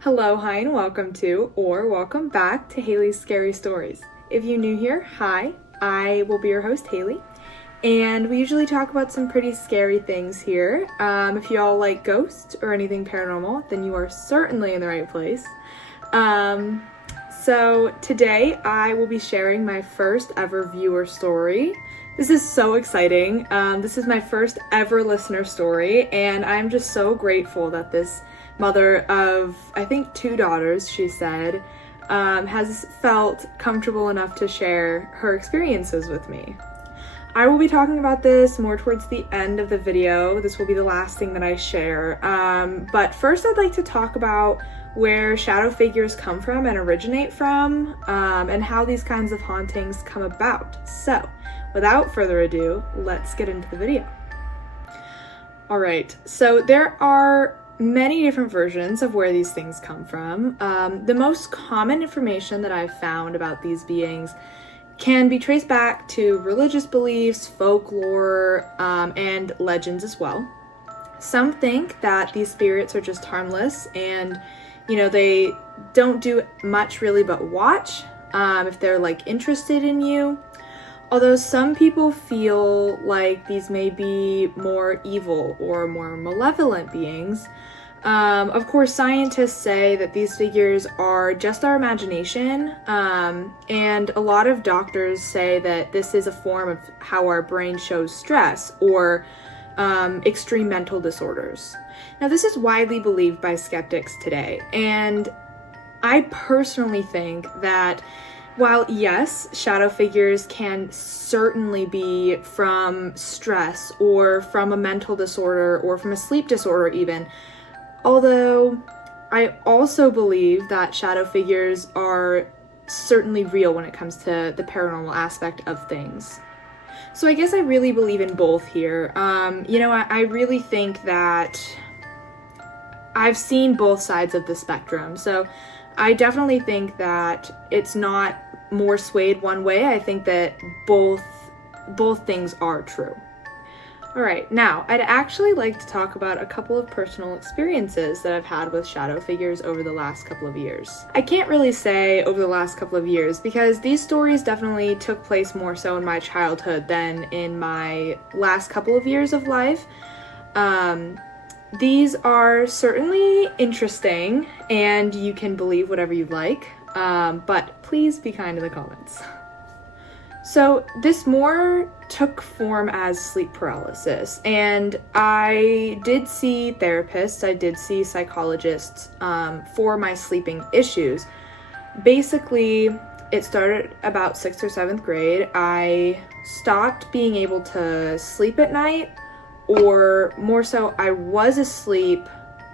Hello, hi, and welcome to, or welcome back to Haley's Scary Stories. If you're new here, hi, I will be your host, Haley, and we usually talk about some pretty scary things here. If you all like ghosts or anything paranormal, then you are certainly in the right place. So today I will be sharing my first ever viewer story. This is so exciting. This is my first ever listener story, and I'm just so grateful that this mother of, I think, 2 daughters, she said, has felt comfortable enough to share her experiences with me. I will be talking about this more towards the end of the video. This will be the last thing that I share. But first I'd like to talk about where shadow figures come from and originate from, and how these kinds of hauntings come about. So, without further ado, let's get into the video. Alright, so there are many different versions of where these things come from. The most common information that I've found about these beings can be traced back to religious beliefs, folklore, and legends as well. Some think that these spirits are just harmless and, they don't do much really but watch, if they're interested in you. Although some people feel like these may be more evil or more malevolent beings. Of course, scientists say that these figures are just our imagination, and a lot of doctors say that this is a form of how our brain shows stress or extreme mental disorders. Now, this is widely believed by skeptics today, and I personally think that while yes, shadow figures can certainly be from stress or from a mental disorder or from a sleep disorder even, although I also believe that shadow figures are certainly real when it comes to the paranormal aspect of things. So I guess I really believe in both here. I really think that I've seen both sides of the spectrum. So I definitely think that it's not more swayed one way. I think that both things are true. Alright, now I'd actually like to talk about a couple of personal experiences that I've had with shadow figures over the last couple of years. I can't really say over the last couple of years because these stories definitely took place more so in my childhood than in my last couple of years of life. These are certainly interesting, and you can believe whatever you like, but please be kind in the comments. So this more took form as sleep paralysis, and I did see therapists, I did see psychologists for my sleeping issues. Basically, it started about 6th or 7th grade. I stopped being able to sleep at night, or more so, I was asleep,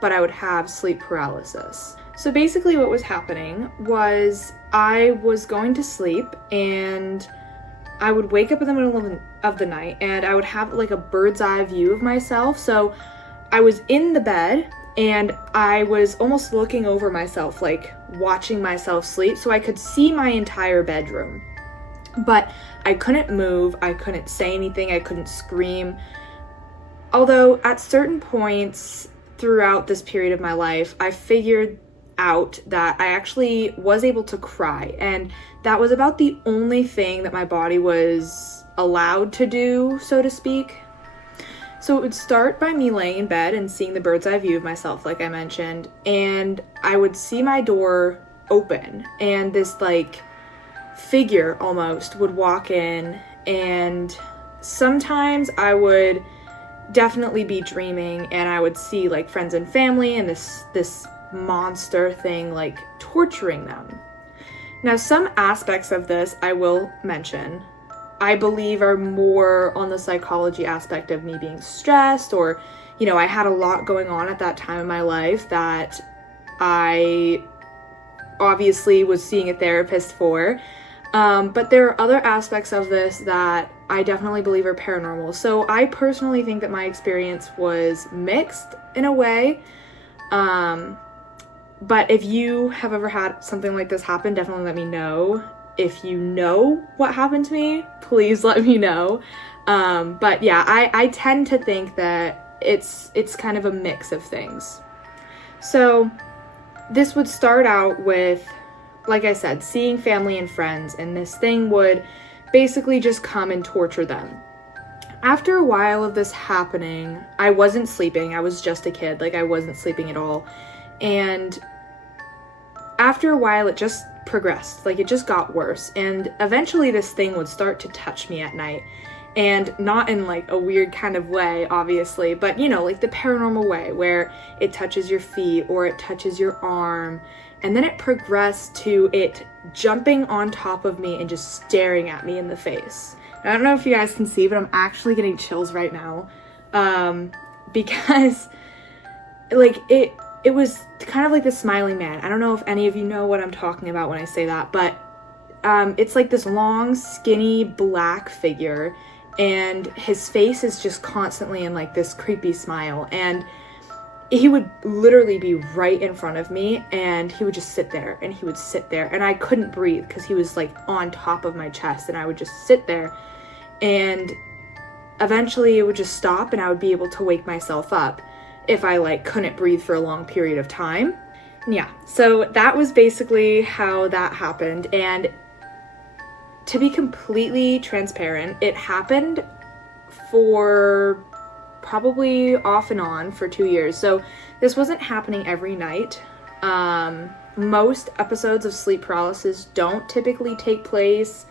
but I would have sleep paralysis. So basically what was happening was I was going to sleep and I would wake up in the middle of the night and I would have a bird's eye view of myself. So I was in the bed and I was almost looking over myself, watching myself sleep, so I could see my entire bedroom. But I couldn't move, I couldn't say anything, I couldn't scream. Although at certain points throughout this period of my life, I figured out that I actually was able to cry, and that was about the only thing that my body was allowed to do, so to speak. So it would start by me laying in bed and seeing the bird's eye view of myself, like I mentioned, and I would see my door open, and this figure almost would walk in, and sometimes I would definitely be dreaming and I would see friends and family and this monster thing torturing them. Now, some aspects of this I will mention I believe are more on the psychology aspect of me being stressed, or I had a lot going on at that time in my life that I obviously was seeing a therapist for. But there are other aspects of this that I definitely believe are paranormal. So I personally think that my experience was mixed in a way. But if you have ever had something like this happen, definitely let me know. If you know what happened to me, please let me know. But yeah, I tend to think that it's kind of a mix of things. So this would start out with, like I said, seeing family and friends, and this thing would basically just come and torture them. After a while of this happening, I wasn't sleeping. I was just a kid. Like, I wasn't sleeping at all. And after a while, it just progressed. Like, it just got worse. And eventually this thing would start to touch me at night. And not in like a weird kind of way, obviously, but you know, like the paranormal way where it touches your feet or it touches your arm. And then it progressed to it jumping on top of me and just staring at me in the face. I don't know if you guys can see, but I'm actually getting chills right now, because like it was kind of like the smiling man. I don't know if any of you know what I'm talking about when I say that, but it's like this long, skinny, black figure, and his face is just constantly in like this creepy smile, and he would literally be right in front of me, and he would just sit there, and he would sit there, and I couldn't breathe because he was like on top of my chest, and I would just sit there, and eventually it would just stop, and I would be able to wake myself up if I like couldn't breathe for a long period of time. Yeah, so that was basically how that happened. And to be completely transparent, it happened for probably off and on for 2 years. So this wasn't happening every night. Most episodes of sleep paralysis don't typically take place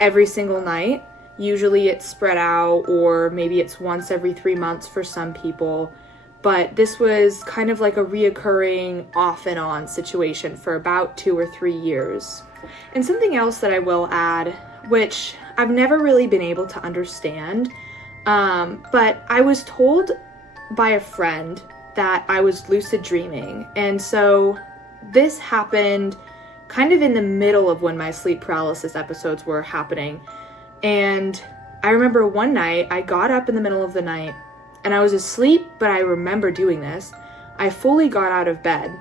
every single night. Usually it's spread out, or maybe it's once every 3 months for some people. But this was kind of like a reoccurring off and on situation for about 2 or 3 years. And something else that I will add, which I've never really been able to understand, but I was told by a friend that I was lucid dreaming. And so this happened kind of in the middle of when my sleep paralysis episodes were happening. And I remember one night I got up in the middle of the night and I was asleep, but I remember doing this. I fully got out of bed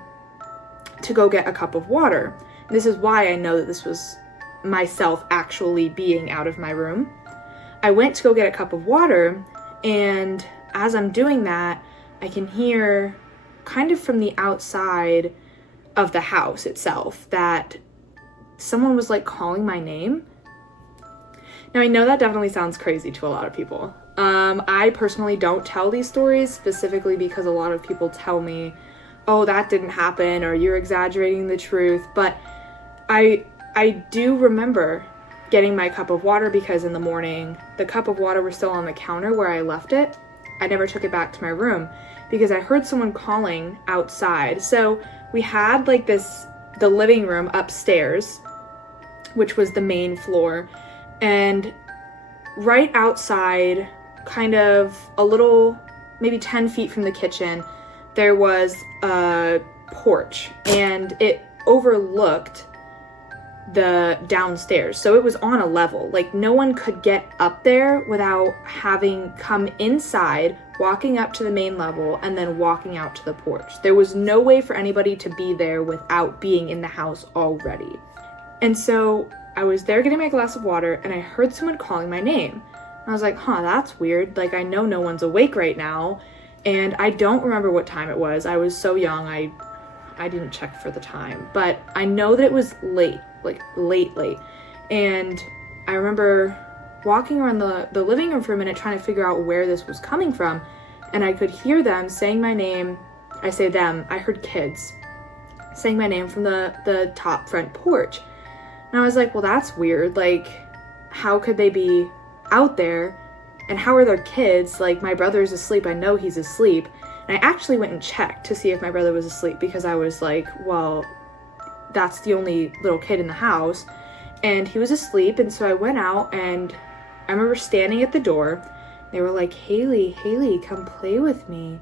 to go get a cup of water. This is why I know that this was myself actually being out of my room. I went to go get a cup of water, and as I'm doing that, I can hear kind of from the outside of the house itself that someone was like calling my name. Now, I know that definitely sounds crazy to a lot of people. I personally don't tell these stories specifically because a lot of people tell me, oh, that didn't happen, or you're exaggerating the truth. But I do remember getting my cup of water, because in the morning, the cup of water was still on the counter where I left it. I never took it back to my room because I heard someone calling outside. So we had like the living room upstairs, which was the main floor, and right outside, kind of a little, maybe 10 feet from the kitchen, there was a porch, and it overlooked the downstairs. So it was on a level. Like, no one could get up there without having come inside, walking up to the main level, and then walking out to the porch. There was no way for anybody to be there without being in the house already. And so I was there getting my glass of water, and I heard someone calling my name. I was like, that's weird. Like, I know no one's awake right now. And I don't remember what time it was. I was so young, I didn't check for the time. But I know that it was late, like late. And I remember walking around the living room for a minute trying to figure out where this was coming from. And I could hear them saying my name. I say them, I heard kids saying my name from the top front porch. And I was like, well, that's weird. Like, how could they be out there? And how are their kids? Like, my brother's asleep. I know he's asleep. And I actually went and checked to see if my brother was asleep, because I was like, well, that's the only little kid in the house. And he was asleep. And so I went out, and I remember standing at the door. They were like, Haley, come play with me.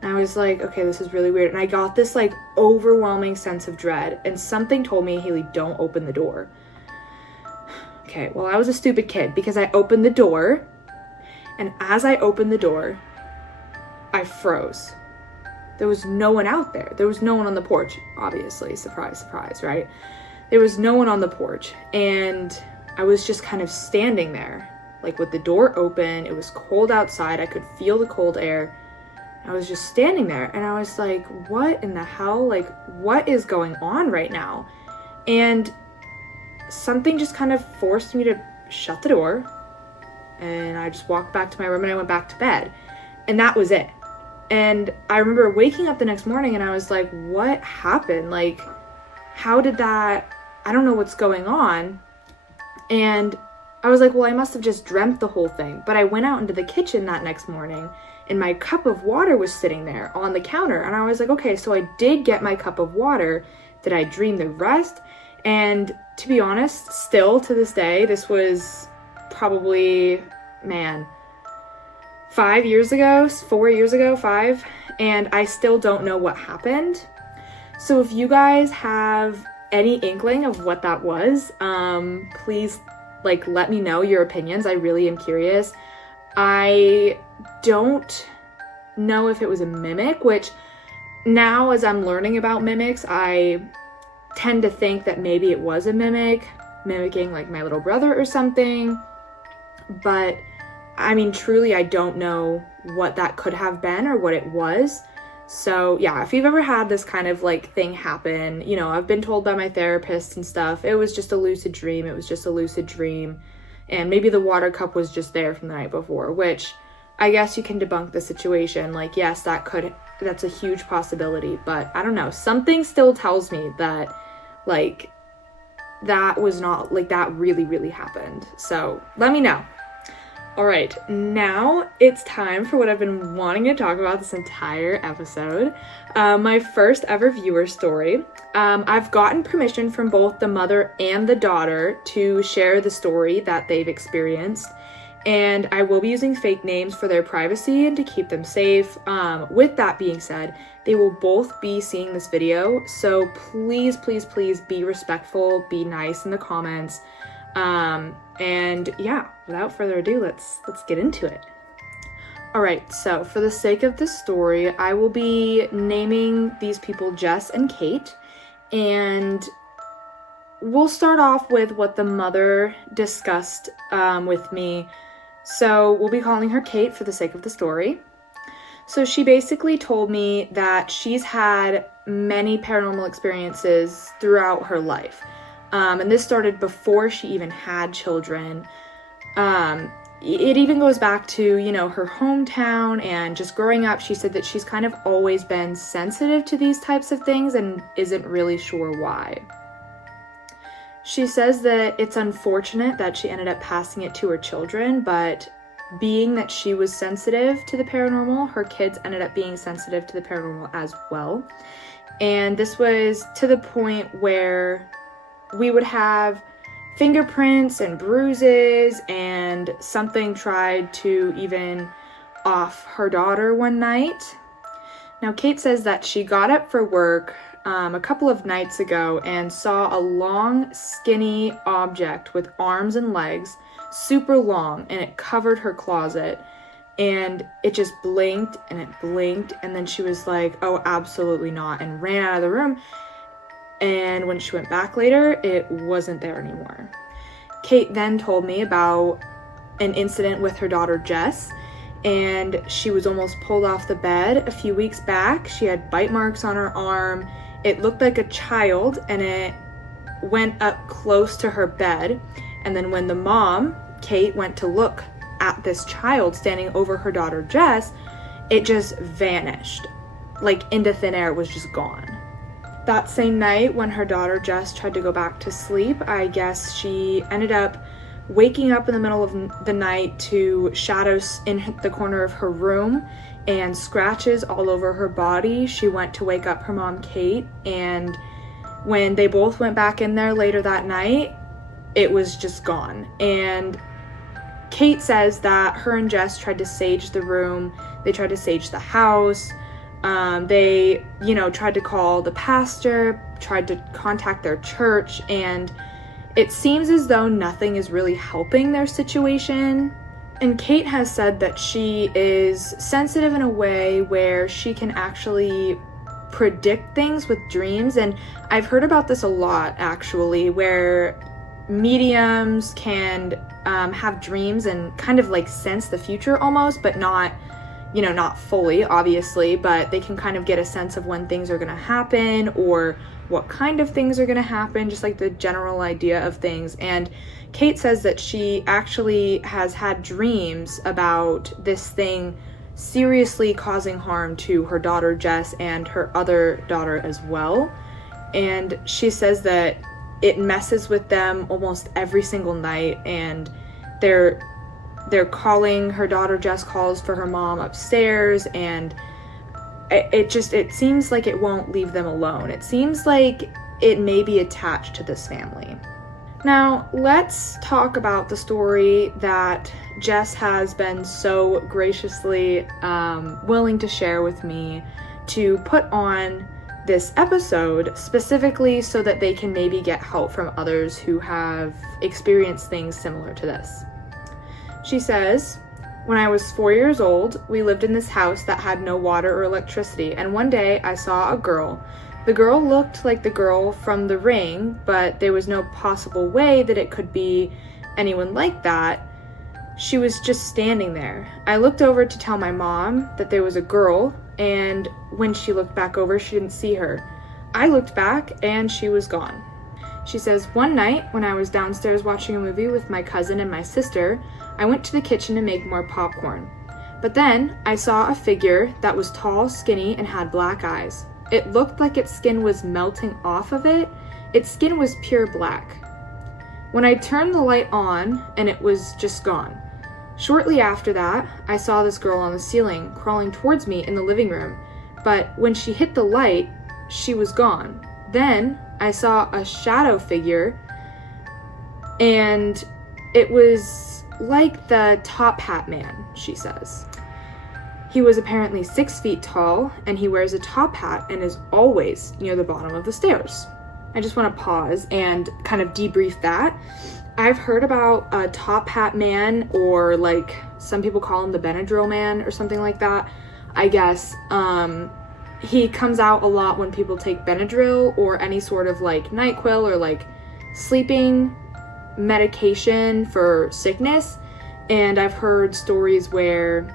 And I was like, okay, this is really weird. And I got this like overwhelming sense of dread. And something told me, Haley, don't open the door. Okay, well, I was a stupid kid, because I opened the door. And as I opened the door, I froze. There was no one out there. There was no one on the porch, obviously. Surprise, surprise, right? There was no one on the porch. And I was just kind of standing there, like with the door open. It was cold outside. I could feel the cold air. I was just standing there and I was like, what in the hell? Like, what is going on right now? And something just kind of forced me to shut the door, and I just walked back to my room and I went back to bed. And that was it. And I remember waking up the next morning and I was like, what happened? Like, how did that, I don't know what's going on. And I was like, well, I must have just dreamt the whole thing. But I went out into the kitchen that next morning and my cup of water was sitting there on the counter. And I was like, okay, so I did get my cup of water. Did I dream the rest? And to be honest, still to this day, this was probably, 5 years ago, 4 years ago, 5, and I still don't know what happened. So if you guys have any inkling of what that was, please let me know your opinions. I really am curious. I don't know if it was a mimic, which now as I'm learning about mimics, I tend to think that maybe it was a mimicking like my little brother or something. But I mean, truly, I don't know what that could have been or what it was. So yeah, if you've ever had this kind of thing happen, I've been told by my therapist and stuff, it was just a lucid dream. It was just a lucid dream. And maybe the water cup was just there from the night before, which I guess you can debunk the situation. Yes, that's a huge possibility, but I don't know. Something still tells me that that was not, that really, really happened. So let me know. All right, now it's time for what I've been wanting to talk about this entire episode. My first ever viewer story. I've gotten permission from both the mother and the daughter to share the story that they've experienced, and I will be using fake names for their privacy and to keep them safe. With that being said, they will both be seeing this video, so please, please, please be respectful, be nice in the comments. And yeah, without further ado, let's get into it. All right, so for the sake of this story, I will be naming these people Jess and Kate, and we'll start off with what the mother discussed with me. So we'll be calling her Kate for the sake of the story. So she basically told me that she's had many paranormal experiences throughout her life. And this started before she even had children. It even goes back to, her hometown and just growing up. She said that she's kind of always been sensitive to these types of things and isn't really sure why. She says that it's unfortunate that she ended up passing it to her children, but being that she was sensitive to the paranormal, her kids ended up being sensitive to the paranormal as well. And this was to the point where we would have fingerprints and bruises, and something tried to even off her daughter one night. Now, Kate says that she got up for work a couple of nights ago and saw a long, skinny object with arms and legs, super long, and it covered her closet. And it just blinked and it blinked, and then she was like, oh, absolutely not, and ran out of the room. And when she went back later, it wasn't there anymore. Kate then told me about an incident with her daughter Jess, and she was almost pulled off the bed a few weeks back. She had bite marks on her arm. It looked like a child, and it went up close to her bed. And then when the mom, Kate, went to look at this child standing over her daughter Jess, it just vanished. Into thin air, it was just gone. That same night, when her daughter Jess tried to go back to sleep, I guess she ended up waking up in the middle of the night to shadows in the corner of her room and scratches all over her body. She went to wake up her mom, Kate, and when they both went back in there later that night, it was just gone. And Kate says that her and Jess tried to sage the room. They tried to sage the house. They, tried to call the pastor, tried to contact their church, and it seems as though nothing is really helping their situation. And Kate has said that she is sensitive in a way where she can actually predict things with dreams. And I've heard about this a lot, actually, where mediums can have dreams and kind of sense the future almost, but not not fully, obviously, but they can kind of get a sense of when things are going to happen or what kind of things are going to happen, just like the general idea of things. And Kate says that she actually has had dreams about this thing seriously causing harm to her daughter Jess and her other daughter as well. And she says that it messes with them almost every single night, and they're calling, her daughter Jess calls for her mom upstairs, and it seems like it won't leave them alone. It seems like it may be attached to this family. Now, let's talk about the story that Jess has been so graciously willing to share with me to put on this episode, specifically so that they can maybe get help from others who have experienced things similar to this. She says, "When I was 4 years old, we lived in this house that had no water or electricity, and one day I saw a girl. The girl looked like the girl from The Ring, but there was no possible way that it could be anyone like that. She was just standing there. I looked over to tell my mom that there was a girl, and when she looked back over, she didn't see her. I looked back, and she was gone." She says, "One night, when I was downstairs watching a movie with my cousin and my sister, I went to the kitchen to make more popcorn. But then I saw a figure that was tall, skinny, and had black eyes. It looked like its skin was melting off of it. Its skin was pure black. When I turned the light on, and it was just gone. Shortly after that, I saw this girl on the ceiling, crawling towards me in the living room. But when she hit the light, she was gone. Then I saw a shadow figure, and it was like the Top Hat Man," she says. "He was apparently 6 feet tall, and he wears a top hat and is always near the bottom of the stairs." I just want to pause and kind of debrief that. I've heard about a Top Hat Man, or like some people call him the Benadryl Man or something like that, I guess. He comes out a lot when people take Benadryl or any sort of like NyQuil or like sleeping medication for sickness. And I've heard stories where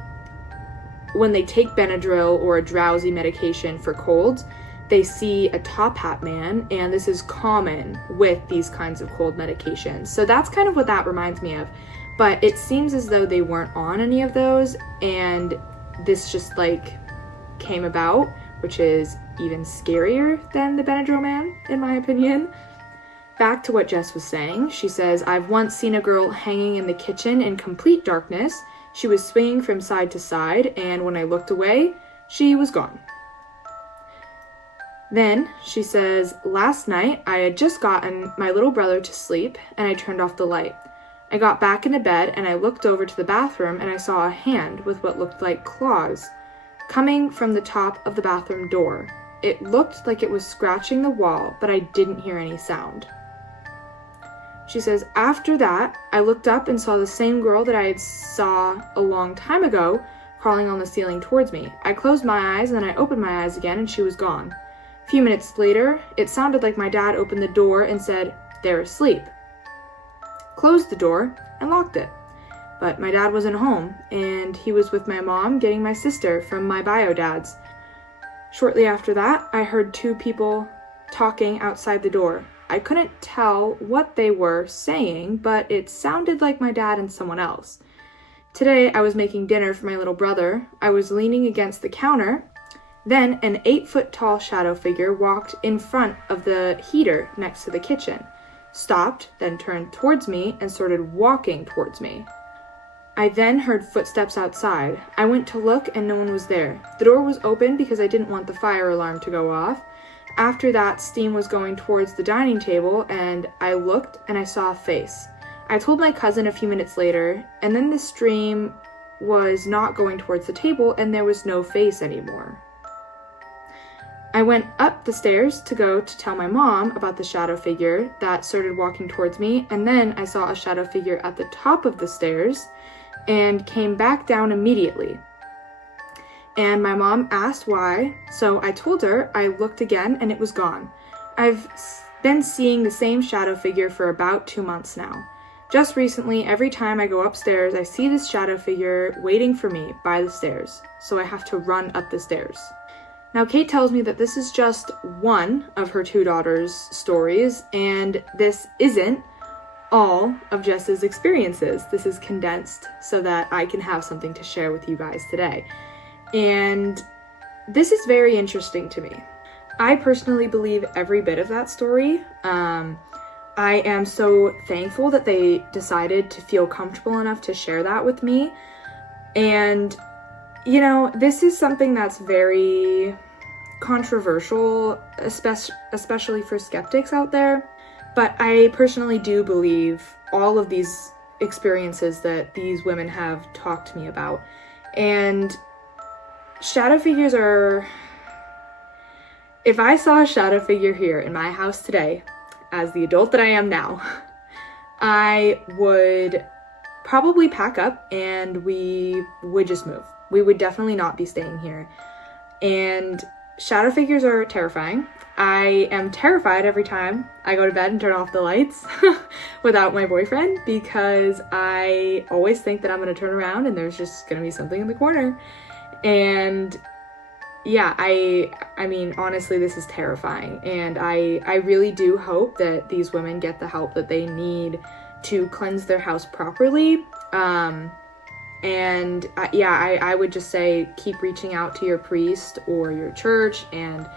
when they take Benadryl or a drowsy medication for colds, they see a Top Hat Man, and this is common with these kinds of cold medications. So that's kind of what that reminds me of. But it seems as though they weren't on any of those, and this just like came about, which is even scarier than the Benadryl Man, in my opinion. Back to what Jess was saying, she says, "I've once seen a girl hanging in the kitchen in complete darkness. She was swinging from side to side, and when I looked away, she was gone." Then, she says, "Last night, I had just gotten my little brother to sleep, and I turned off the light. I got back into bed, and I looked over to the bathroom, and I saw a hand with what looked like claws coming from the top of the bathroom door. It looked like it was scratching the wall, but I didn't hear any sound." She says, "After that, I looked up and saw the same girl that I had saw a long time ago crawling on the ceiling towards me. I closed my eyes, and then I opened my eyes again, and she was gone. A few minutes later, it sounded like my dad opened the door and said, 'They're asleep,' closed the door, and locked it. But my dad wasn't home, and he was with my mom getting my sister from my bio dads. Shortly after that, I heard 2 people talking outside the door. I couldn't tell what they were saying, but it sounded like my dad and someone else. Today, I was making dinner for my little brother. I was leaning against the counter. Then an 8-foot-tall shadow figure walked in front of the heater next to the kitchen, stopped, then turned towards me and started walking towards me. I then heard footsteps outside. I went to look and no one was there. The door was open because I didn't want the fire alarm to go off. After that, steam was going towards the dining table, and I looked and I saw a face. I told my cousin a few minutes later, and then the stream was not going towards the table and there was no face anymore. I went up the stairs to go to tell my mom about the shadow figure that started walking towards me, and then I saw a shadow figure at the top of the stairs and came back down immediately. And my mom asked why, so I told her. I looked again and it was gone. I've been seeing the same shadow figure for about 2 months now. Just recently, every time I go upstairs, I see this shadow figure waiting for me by the stairs, so I have to run up the stairs. Now, Kate tells me that this is just one of her two daughters' stories, and this isn't all of Jess's experiences. This is condensed so that I can have something to share with you guys today. And this is very interesting to me. I personally believe every bit of that story. I am so thankful that they decided to feel comfortable enough to share that with me. And, you know, this is something that's very controversial, especially for skeptics out there. But I personally do believe all of these experiences that these women have talked to me about. And shadow figures are... If I saw a shadow figure here in my house today, as the adult that I am now, I would probably pack up and we would just move. We would definitely not be staying here. And shadow figures are terrifying. I am terrified every time I go to bed and turn off the lights without my boyfriend, because I always think that I'm going to turn around and there's just going to be something in the corner. And yeah, I mean, honestly, this is terrifying. And I really do hope that these women get the help that they need to cleanse their house properly. And I would just say keep reaching out to your priest or your church and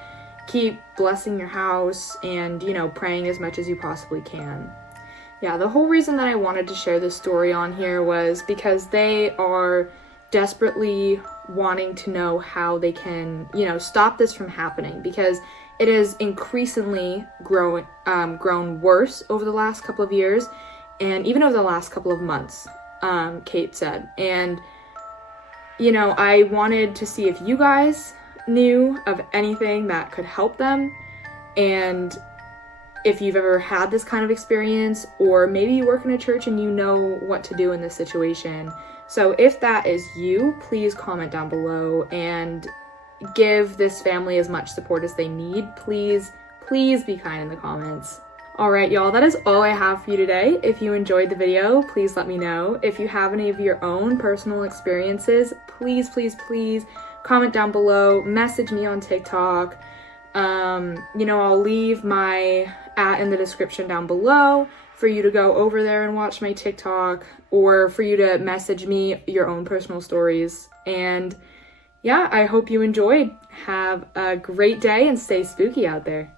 keep blessing your house and, you know, praying as much as you possibly can. Yeah, the whole reason that I wanted to share this story on here was because they are desperately wanting to know how they can, you know, stop this from happening, because it has increasingly grown worse over the last couple of years and even over the last couple of months, Kate said. And, you know, I wanted to see if you guys knew of anything that could help them, and if you've ever had this kind of experience, or maybe you work in a church and you know what to do in this situation. So if that is you, please comment down below and give this family as much support as they need. Please be kind in the comments. Alright, y'all, that is all I have for you today. If you enjoyed the video, please let me know. If you have any of your own personal experiences, please comment down below, message me on TikTok. You know, I'll leave my @ in the description down below for you to go over there and watch my TikTok, or for you to message me your own personal stories. And yeah, I hope you enjoyed. Have a great day and stay spooky out there.